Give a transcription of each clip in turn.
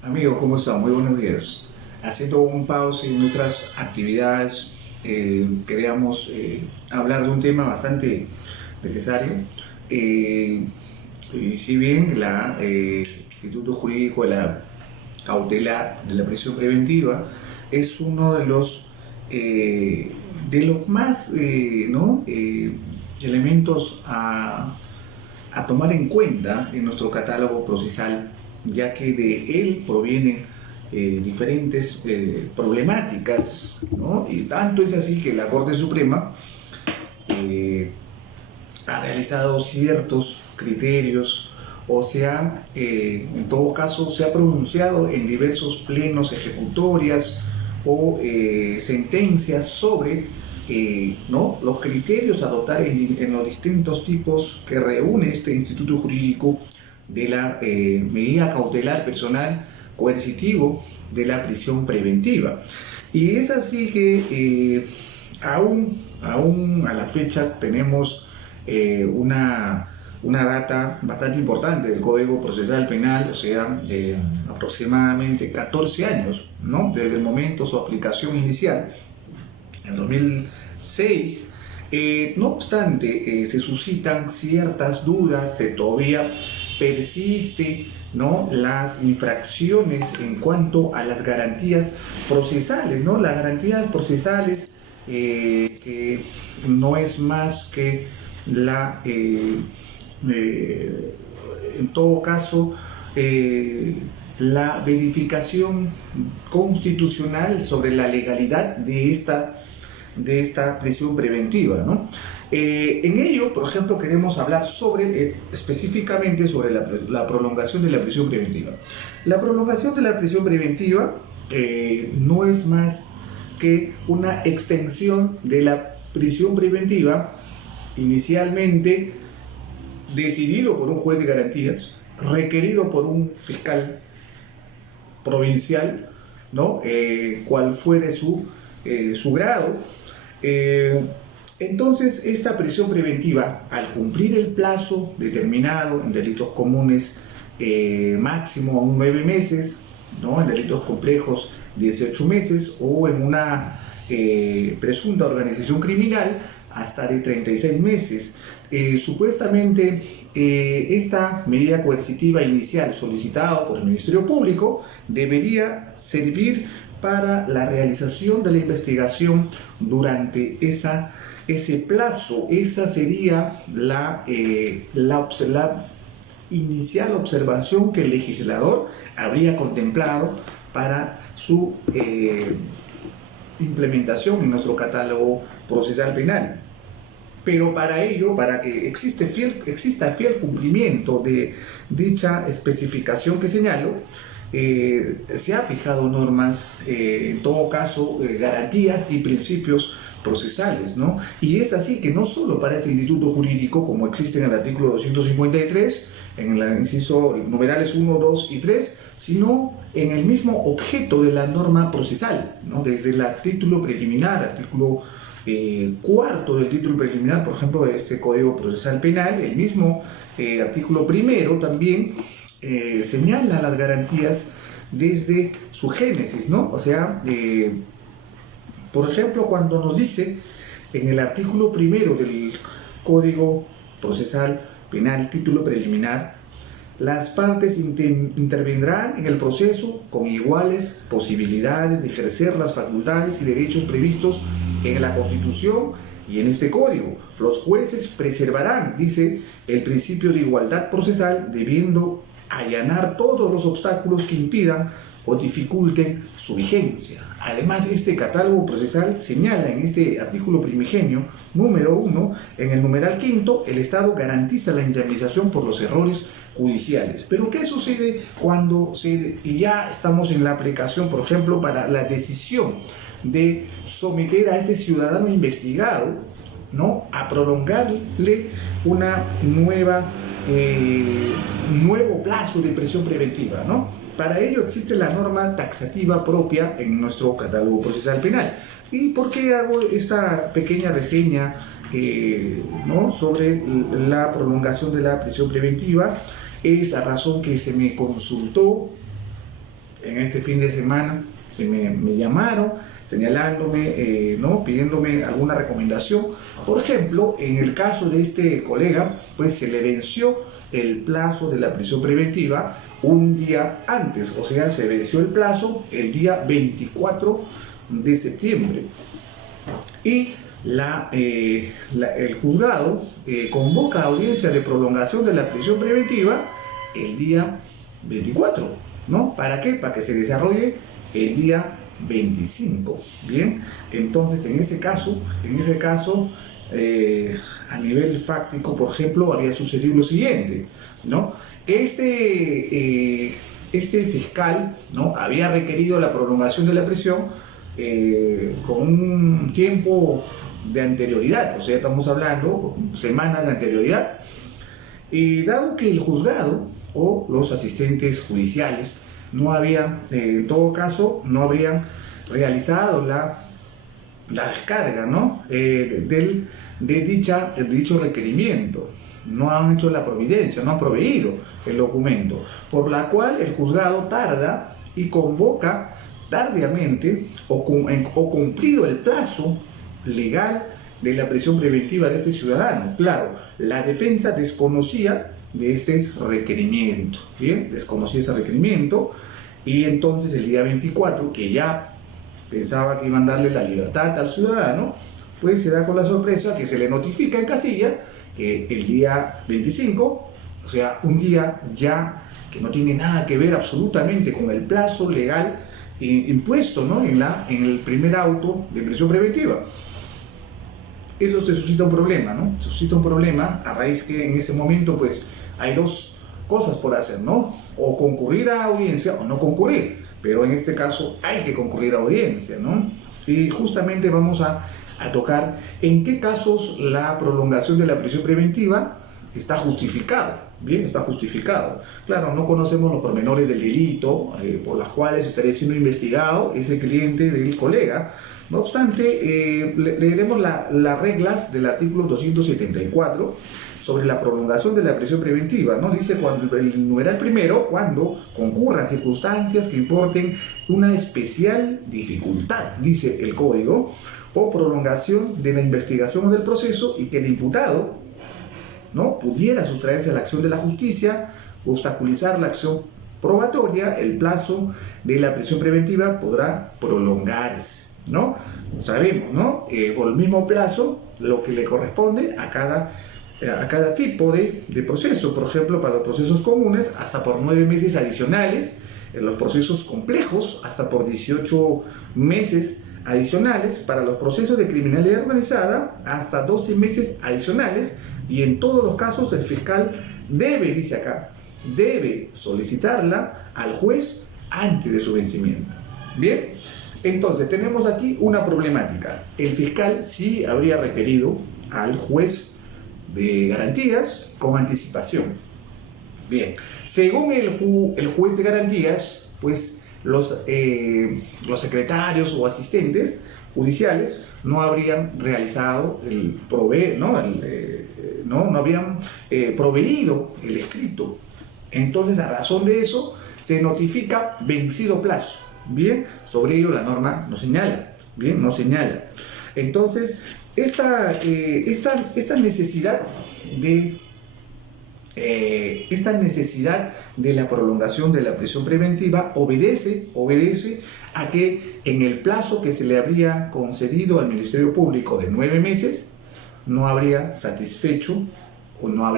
Amigos, ¿cómo están? Muy buenos días. Haciendo un pausa en nuestras actividades, queríamos hablar de un tema bastante necesario. Eh, y si bien el Instituto Jurídico de la Cautelar de la Prisión Preventiva es uno de los más ¿no? Elementos a tomar en cuenta en nuestro catálogo procesal, ya que de él provienen diferentes problemáticas, ¿no? Y tanto es así que la Corte Suprema eh, ha realizado ciertos criterios o sea, en todo caso, se ha pronunciado en diversos plenos ejecutorias o sentencias sobre ¿no? los criterios a adoptar en los distintos tipos que reúne este instituto jurídico de la medida cautelar personal coercitivo de la prisión preventiva. Y es así que aún a la fecha tenemos una data bastante importante del Código Procesal Penal, o sea, de aproximadamente 14 años, ¿no? Desde el momento de su aplicación inicial, en 2006. No obstante, se suscitan ciertas dudas, se todavía persiste, ¿no? Las infracciones en cuanto a las garantías procesales, ¿no? Las garantías procesales que no es más que en todo caso, la verificación constitucional sobre la legalidad de esta prisión preventiva, ¿no? En ello, por ejemplo, queremos hablar específicamente sobre la prolongación de la prisión preventiva. La prolongación de la prisión preventiva no es más que una extensión de la prisión preventiva inicialmente decidido por un juez de garantías, requerido por un fiscal provincial, ¿no? Cual fuere su grado. Entonces, esta prisión preventiva, al cumplir el plazo determinado en delitos comunes, máximo 9 meses, ¿no? En delitos complejos 18 meses, o en una presunta organización criminal hasta de 36 meses. Supuestamente esta medida coercitiva inicial solicitada por el Ministerio Público debería servir para la realización de la investigación durante ese plazo. Esa sería la inicial observación que el legislador habría contemplado para su implementación en nuestro catálogo procesal penal. Pero para ello, para que exista fiel cumplimiento de dicha especificación que señalo, se ha fijado normas, en todo caso, garantías y principios procesales, ¿no? Y es así que no solo para este instituto jurídico, como existe en el artículo 253, en el inciso numerales 1, 2 y 3, sino en el mismo objeto de la norma procesal, ¿no? Desde el título preliminar, artículo cuarto del título preliminar, por ejemplo, de este Código Procesal Penal, el mismo artículo primero también señala las garantías desde su génesis, ¿no? O sea, por ejemplo, cuando nos dice en el artículo primero del Código Procesal Penal, título preliminar, las partes intervendrán en el proceso con iguales posibilidades de ejercer las facultades y derechos previstos en la Constitución y en este Código. Los jueces preservarán, dice, el principio de igualdad procesal, debiendo allanar todos los obstáculos que impidan o dificulten su vigencia. Además, este catálogo procesal señala en este artículo primigenio, número 1, en el numeral quinto, el Estado garantiza la indemnización por los errores judiciales. Pero ¿qué sucede cuando ya estamos en la aplicación, por ejemplo, para la decisión de someter a este ciudadano investigado, ¿no?, a prolongarle una nuevo plazo de prisión preventiva, ¿no? Para ello existe la norma taxativa propia en nuestro catálogo procesal penal. ¿Y por qué hago esta pequeña reseña ¿no?, sobre la prolongación de la prisión preventiva? Es a razón que se me consultó En este fin de semana me llamaron señalándome, ¿no? Pidiéndome alguna recomendación. Por ejemplo, en el caso de este colega, pues se le venció el plazo de la prisión preventiva un día antes, o sea, se venció el plazo el día 24 de septiembre. Y el juzgado convoca audiencia de prolongación de la prisión preventiva el día 24, ¿no? ¿Para qué? Para que se desarrolle el día 25. Bien, entonces en ese caso, a nivel fáctico, por ejemplo, habría sucedido lo siguiente, ¿no? Que este fiscal, ¿no?, había requerido la prolongación de la prisión con un tiempo de anterioridad, o sea, estamos hablando semanas de anterioridad, y dado que el juzgado o los asistentes judiciales no habían, en todo caso, no habrían realizado la descarga, ¿no?, de dicho requerimiento, no han hecho la providencia, no han proveído el documento, por la cual el juzgado tarda y convoca tardíamente o cumplido el plazo legal de la prisión preventiva de este ciudadano. Claro, la defensa desconocía de este requerimiento, ¿bien? Desconocía este requerimiento, y entonces el día 24, que ya pensaba que iban a darle la libertad al ciudadano, pues se da con la sorpresa que se le notifica en casilla que el día 25, o sea, un día ya que no tiene nada que ver absolutamente con el plazo legal impuesto, ¿no?, en el primer auto de prisión preventiva. Eso se suscita un problema, ¿no? Se suscita un problema a raíz que en ese momento, pues, hay dos cosas por hacer, ¿no? O concurrir a audiencia o no concurrir, pero en este caso hay que concurrir a audiencia, ¿no? Y justamente vamos a tocar en qué casos la prolongación de la prisión preventiva está justificado. Bien, está justificado. Claro, no conocemos los pormenores del delito por los cuales estaría siendo investigado ese cliente del colega. No obstante, leeremos las reglas del artículo 274 sobre la prolongación de la prisión preventiva, ¿no? Dice, cuando el numeral primero, cuando concurran circunstancias que importen una especial dificultad, dice el código, o prolongación de la investigación o del proceso, y que el imputado, ¿no?, pudiera sustraerse a la acción de la justicia, obstaculizar la acción probatoria, el plazo de la prisión preventiva podrá prolongarse, ¿no? Sabemos, ¿no?, por el mismo plazo, lo que le corresponde a cada tipo de proceso. Por ejemplo, para los procesos comunes, hasta por 9 meses adicionales; en los procesos complejos, hasta por 18 meses adicionales; para los procesos de criminalidad organizada, hasta 12 meses adicionales; y en todos los casos el fiscal debe, dice acá, debe solicitarla al juez antes de su vencimiento. Bien, entonces tenemos aquí una problemática. El fiscal sí habría requerido al juez de garantías con anticipación. Bien, según el juez de garantías, pues los secretarios o asistentes judiciales no habrían realizado no habrían proveído el escrito. Entonces, a razón de eso, se notifica vencido plazo. Bien, sobre ello la norma no señala. Bien, no señala. Entonces, esta necesidad de la prolongación de la prisión preventiva obedece a que en el plazo que se le habría concedido al Ministerio Público de 9 meses, no habría satisfecho o no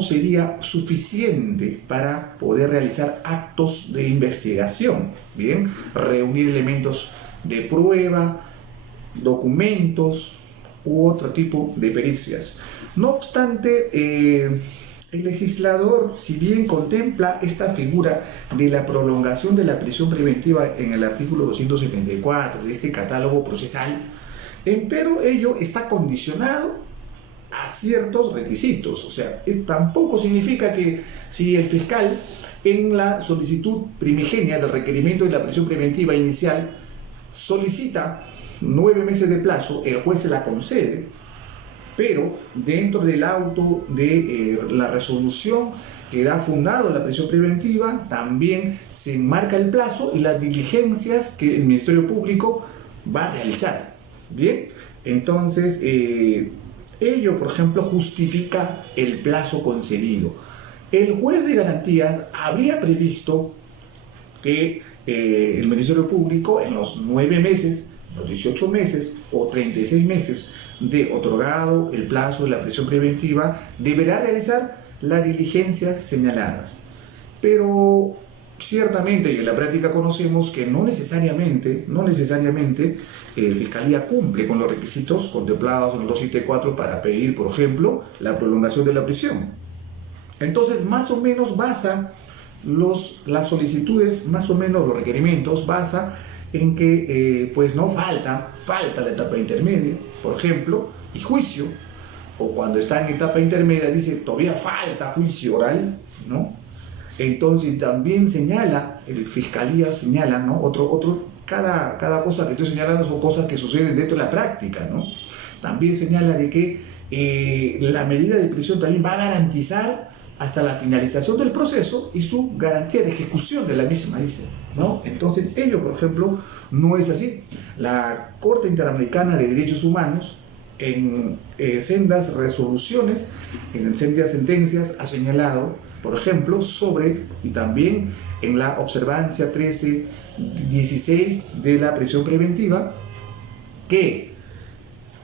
sería suficiente para poder realizar actos de investigación. Bien, reunir elementos de prueba, documentos u otro tipo de pericias. No obstante, el legislador, si bien contempla esta figura de la prolongación de la prisión preventiva en el artículo 274 de este catálogo procesal, empero ello está condicionado a ciertos requisitos. O sea, tampoco significa que si el fiscal en la solicitud primigenia del requerimiento de la prisión preventiva inicial solicita 9 meses de plazo, el juez se la concede, pero dentro del auto de la resolución queda fundado la prisión preventiva, también se marca el plazo y las diligencias que el Ministerio Público va a realizar. Bien, entonces ello, por ejemplo, justifica el plazo concedido. El juez de garantías habría previsto que el Ministerio Público en los 9 meses, los 18 meses o 36 meses de otorgado el plazo de la prisión preventiva deberá realizar las diligencias señaladas. Pero ciertamente, y en la práctica conocemos que no necesariamente Fiscalía cumple con los requisitos contemplados en el 274 para pedir, por ejemplo, la prolongación de la prisión. Entonces, más o menos basa las solicitudes, más o menos los requerimientos, basa en que pues no falta la etapa intermedia, por ejemplo, y juicio, o cuando está en etapa intermedia dice todavía falta juicio oral, ¿no? Entonces también señala, el Fiscalía señala, ¿no? Cada cosa que estoy señalando son cosas que suceden dentro de la práctica, ¿no? También señala de que la medida de prisión también va a garantizar hasta la finalización del proceso y su garantía de ejecución de la misma, dice, ¿no? Entonces, ello, por ejemplo, no es así. La Corte Interamericana de Derechos Humanos, en sendas resoluciones, en sendas sentencias, ha señalado, por ejemplo, y también en la observancia 1316 de la prisión preventiva, que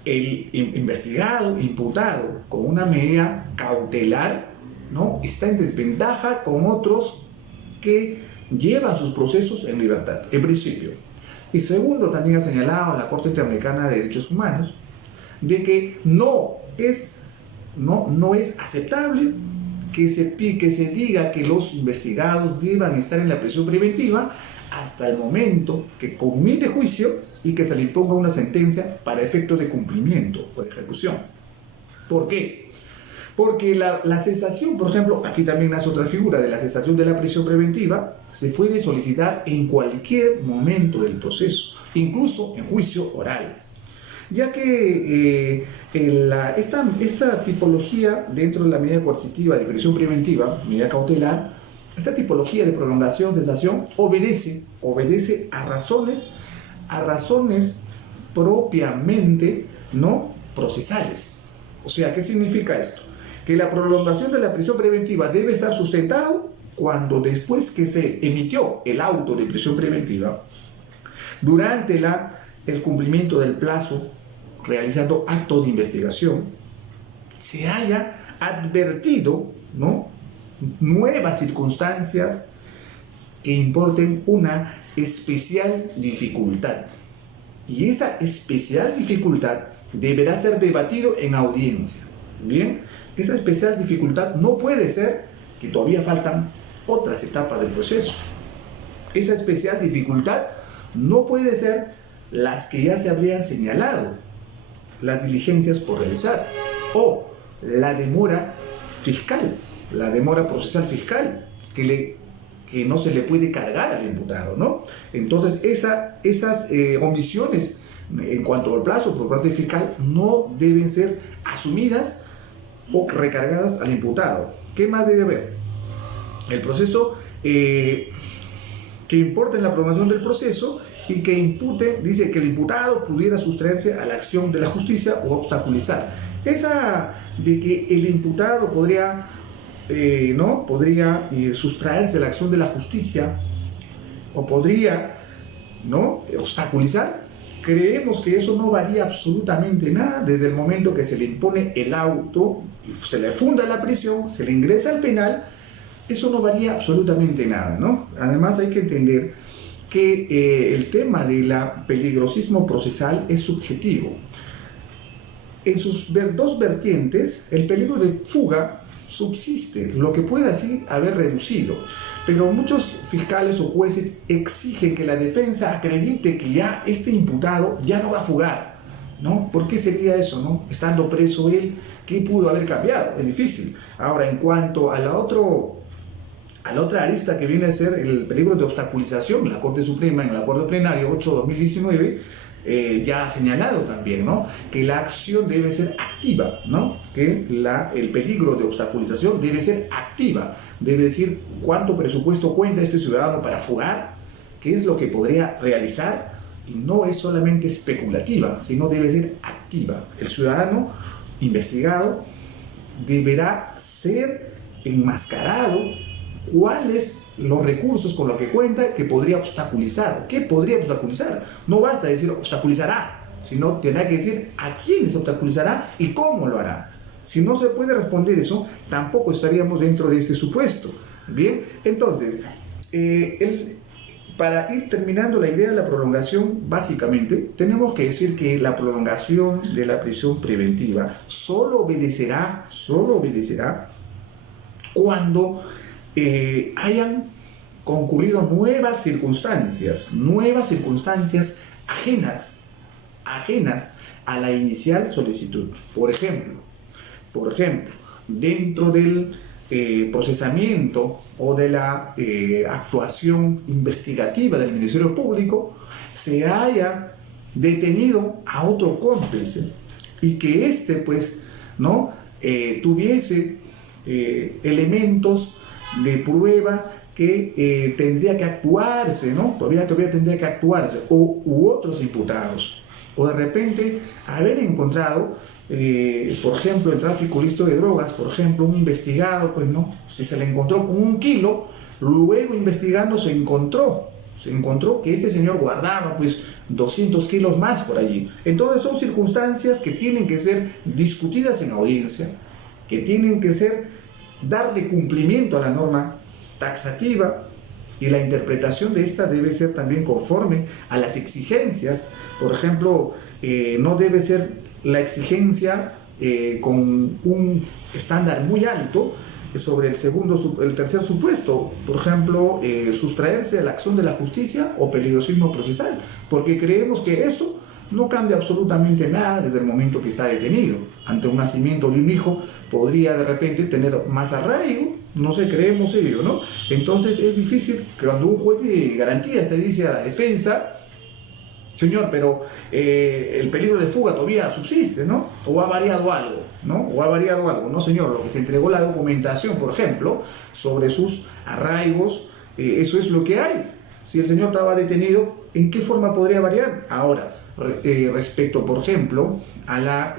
el investigado, imputado con una medida cautelar, ¿no?, está en desventaja con otros que llevan sus procesos en libertad, en principio. Y segundo, también ha señalado la Corte Interamericana de Derechos Humanos de que no es aceptable que se diga que los investigados deban estar en la prisión preventiva hasta el momento que culmine juicio y que se le imponga una sentencia para efecto de cumplimiento o de ejecución. ¿Por qué? Porque la cesación, por ejemplo, aquí también nace otra figura de la cesación de la prisión preventiva, se puede solicitar en cualquier momento del proceso, incluso en juicio oral, ya que esta tipología dentro de la medida coercitiva de prisión preventiva, medida cautelar, esta tipología de prolongación, cesación, obedece a razones propiamente no procesales. O sea, ¿qué significa esto? Que la prolongación de la prisión preventiva debe estar sustentado cuando después que se emitió el auto de prisión preventiva, durante el cumplimiento del plazo, realizando actos de investigación, se haya advertido, ¿no?, nuevas circunstancias que importen una especial dificultad. Y esa especial dificultad deberá ser debatido en audiencia. Bien, esa especial dificultad no puede ser que todavía faltan otras etapas del proceso. Esa especial dificultad no puede ser las que ya se habrían señalado, las diligencias por realizar, o la demora fiscal, la demora procesal fiscal, que no se le puede cargar al imputado, ¿no? Entonces, esas omisiones en cuanto al plazo por parte fiscal no deben ser asumidas o recargadas al imputado. ¿Qué más debe haber? El proceso que importe en la prolongación del proceso y que dice que el imputado pudiera sustraerse a la acción de la justicia o obstaculizar. Esa de que el imputado podría sustraerse a la acción de la justicia o podría, ¿no?, obstaculizar. Creemos que eso no varía absolutamente nada desde el momento que se le impone el auto, se le funda la prisión, se le ingresa al penal. Eso no varía absolutamente nada, ¿no? Además hay que entender que el tema del peligrosismo procesal es subjetivo. En sus dos vertientes, el peligro de fuga subsiste, lo que puede así haber reducido. Pero muchos fiscales o jueces exigen que la defensa acredite que ya este imputado ya no va a fugar, ¿no? ¿Por qué sería eso, no? Estando preso él, ¿qué pudo haber cambiado? Es difícil. Ahora, en cuanto a la otra arista que viene a ser el peligro de obstaculización, la Corte Suprema en el acuerdo plenario 8/2019 ya ha señalado también, ¿no? Que la acción debe ser activa, ¿no? Que el peligro de obstaculización debe ser activa, debe decir cuánto presupuesto cuenta este ciudadano para fugar, qué es lo que podría realizar, y no es solamente especulativa, sino debe ser activa. El ciudadano investigado deberá ser enmascarado cuáles los recursos con los que cuenta que podría obstaculizar. ¿Qué podría obstaculizar? No basta decir obstaculizará, sino tendrá que decir a quiénes obstaculizará y cómo lo hará. Si no se puede responder eso, tampoco estaríamos dentro de este supuesto. Bien, entonces, para ir terminando la idea de la prolongación, básicamente, tenemos que decir que la prolongación de la prisión preventiva solo obedecerá cuando hayan concurrido nuevas circunstancias ajenas a la inicial solicitud. Por ejemplo, dentro del procesamiento o de la actuación investigativa del Ministerio Público se haya detenido a otro cómplice y que éste, pues, ¿no? Tuviese elementos de prueba que tendría que actuarse, ¿no? Todavía tendría que actuarse, u otros imputados, o de repente haber encontrado, por ejemplo, el tráfico ilícito de drogas, por ejemplo, un investigado, pues, ¿no? Si se le encontró con 1 kilo, luego investigando se encontró que este señor guardaba, pues, 200 kilos más por allí. Entonces son circunstancias que tienen que ser discutidas en audiencia, que tienen que darle cumplimiento a la norma taxativa, y la interpretación de esta debe ser también conforme a las exigencias. Por ejemplo, no debe ser la exigencia con un estándar muy alto sobre el tercer supuesto, por ejemplo, sustraerse de la acción de la justicia o peligrosismo procesal, porque creemos que eso no cambia absolutamente nada desde el momento que está detenido. Ante un nacimiento de un hijo podría de repente tener más arraigo, no sé, creemos ello, ¿no? Entonces es difícil que cuando un juez de garantías te dice a la defensa, señor, pero el peligro de fuga todavía subsiste, ¿no? O ha variado algo, ¿no? No, señor, lo que se entregó la documentación, por ejemplo, sobre sus arraigos, eso es lo que hay. Si el señor estaba detenido, ¿en qué forma podría variar? Ahora, respecto, por ejemplo, a la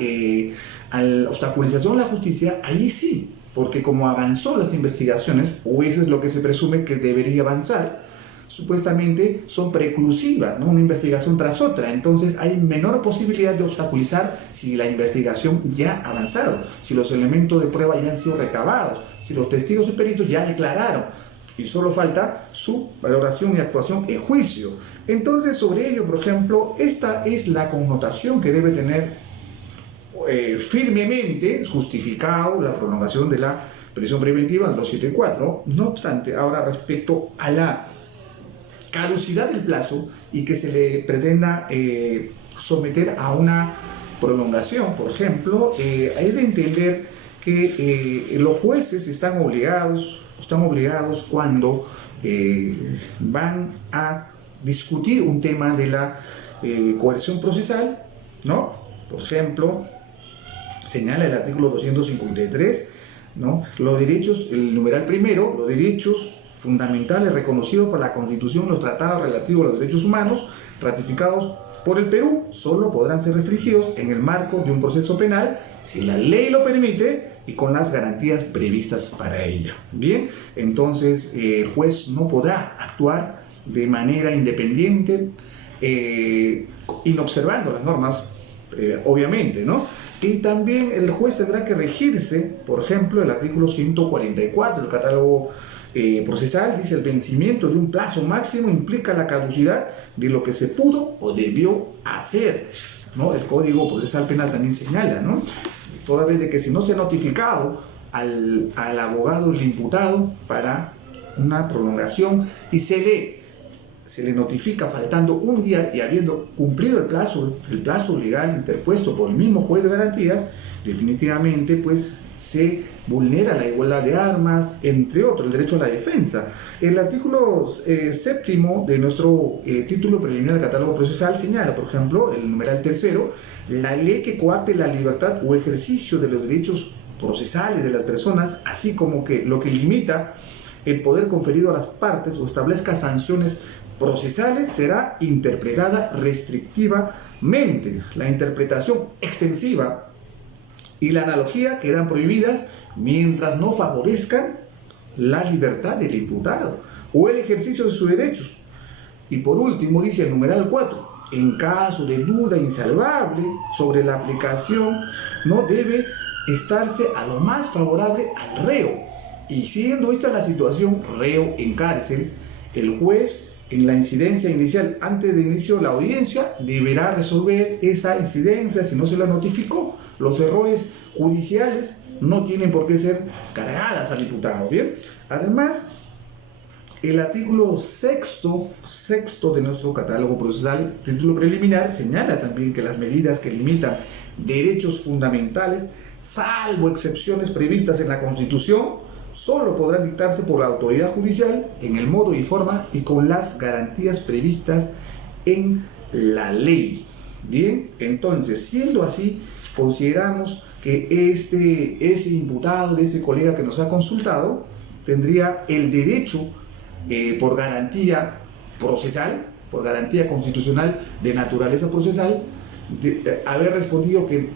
obstaculización de la justicia, ahí sí, porque como avanzó las investigaciones, o eso es lo que se presume que debería avanzar, supuestamente son preclusivas, ¿no? Una investigación tras otra, entonces hay menor posibilidad de obstaculizar si la investigación ya ha avanzado, si los elementos de prueba ya han sido recabados, si los testigos y peritos ya declararon, y solo falta su valoración y actuación en juicio. Entonces, sobre ello, por ejemplo, esta es la connotación que debe tener firmemente justificado la prolongación de la prisión preventiva al 274. No obstante, ahora respecto a la caducidad del plazo y que se le pretenda someter a una prolongación, por ejemplo, hay de entender que los jueces están obligados cuando van a discutir un tema de la coerción procesal, ¿no? Por ejemplo, señala el artículo 253, ¿no? Los derechos, el numeral primero, los derechos fundamentales reconocidos por la Constitución, los tratados relativos a los derechos humanos ratificados por el Perú, solo podrán ser restringidos en el marco de un proceso penal si la ley lo permite y con las garantías previstas para ello. Bien, entonces el juez no podrá actuar de manera independiente, inobservando las normas, obviamente, ¿no? Y también el juez tendrá que regirse, por ejemplo, el artículo 144 del catálogo procesal, dice: el vencimiento de un plazo máximo implica la caducidad de lo que se pudo o debió hacer, ¿no? El Código Procesal Penal también señala, ¿no? Toda vez de que si no se ha notificado al abogado, el imputado, para una prolongación y se le notifica faltando un día y habiendo cumplido el plazo legal interpuesto por el mismo juez de garantías, definitivamente, pues, se vulnera la igualdad de armas, entre otros, el derecho a la defensa. El artículo séptimo de nuestro título preliminar del catálogo procesal señala, por ejemplo, el numeral tercero, la ley que coarte la libertad o ejercicio de los derechos procesales de las personas, así como que lo que limita el poder conferido a las partes o establezca sanciones procesales, será interpretada restrictivamente. La interpretación extensiva y la analogía quedan prohibidas mientras no favorezcan la libertad del imputado o el ejercicio de sus derechos. Y por último, dice el numeral 4, en caso de duda insalvable sobre la aplicación, no debe estarse a lo más favorable al reo. Y siendo esta la situación, reo en cárcel, el juez en la incidencia inicial, antes de inicio de la audiencia, deberá resolver esa incidencia si no se la notificó. Los errores judiciales no tienen por qué ser cargadas al imputado, ¿bien? Además, el artículo sexto de nuestro catálogo procesal, título preliminar, señala también que las medidas que limitan derechos fundamentales, salvo excepciones previstas en la Constitución, solo podrán dictarse por la autoridad judicial en el modo y forma y con las garantías previstas en la ley. Bien, entonces, siendo así, consideramos que ese imputado, ese colega que nos ha consultado, tendría el derecho por garantía procesal, por garantía constitucional de naturaleza procesal, de haber respondido que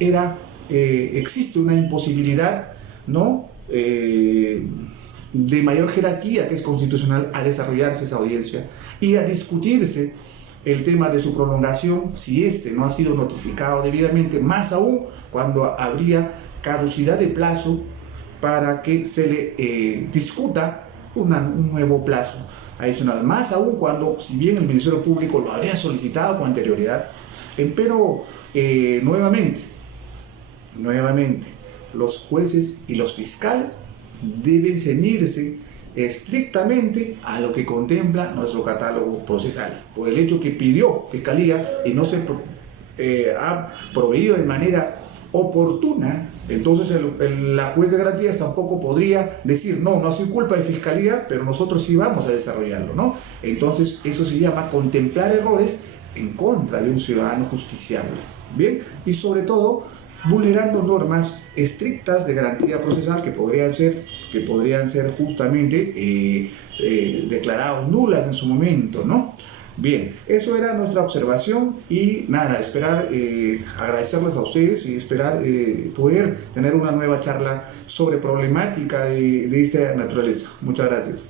existe una imposibilidad, ¿no?, de mayor jerarquía que es constitucional a desarrollarse esa audiencia y a discutirse el tema de su prolongación si no ha sido notificado debidamente, más aún cuando habría caducidad de plazo para que se le discuta un nuevo plazo adicional, más aún cuando, si bien el Ministerio Público lo habría solicitado con anterioridad, pero nuevamente, los jueces y los fiscales deben ceñirse estrictamente a lo que contempla nuestro catálogo procesal. Por el hecho que pidió Fiscalía y no se ha proveído de manera oportuna, entonces la juez de garantías tampoco podría decir no ha sido culpa de Fiscalía, pero nosotros sí vamos a desarrollarlo, ¿no? Entonces eso se llama contemplar errores en contra de un ciudadano justiciable, ¿bien? Y sobre todo vulnerando normas estrictas de garantía procesal que podrían ser justamente declaradas nulas en su momento, ¿no? Bien, eso era nuestra observación y nada, agradecerles a ustedes y esperar poder tener una nueva charla sobre problemática de esta naturaleza. Muchas gracias.